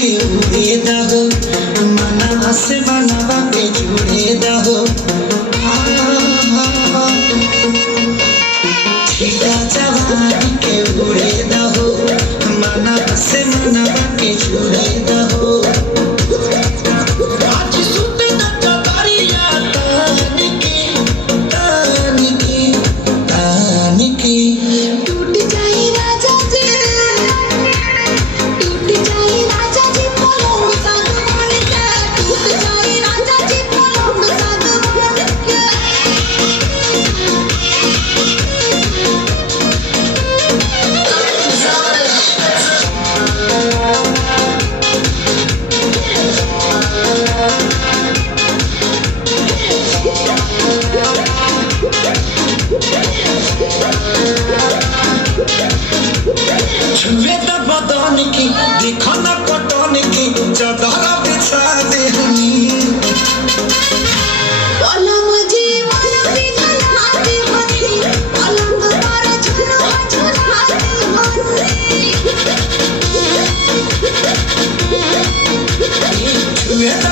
के उड़े दहो मनवा से मनवा के जुड़े दहो छीटा जवानी के उड़े दहो मनवा से मनवा के जुड़े दहो आज सुते न कबरिया तानी की टूट जाए राजा जी पलंग सागवान के टूट जाए राजा जी पलंग सागवान के छुए त बदन की देखो न पटन की चादर बिछा दे हनी पलंग जी मन पिघलाते बनी पलंग पर झुलवा झुलाते बनी छुए त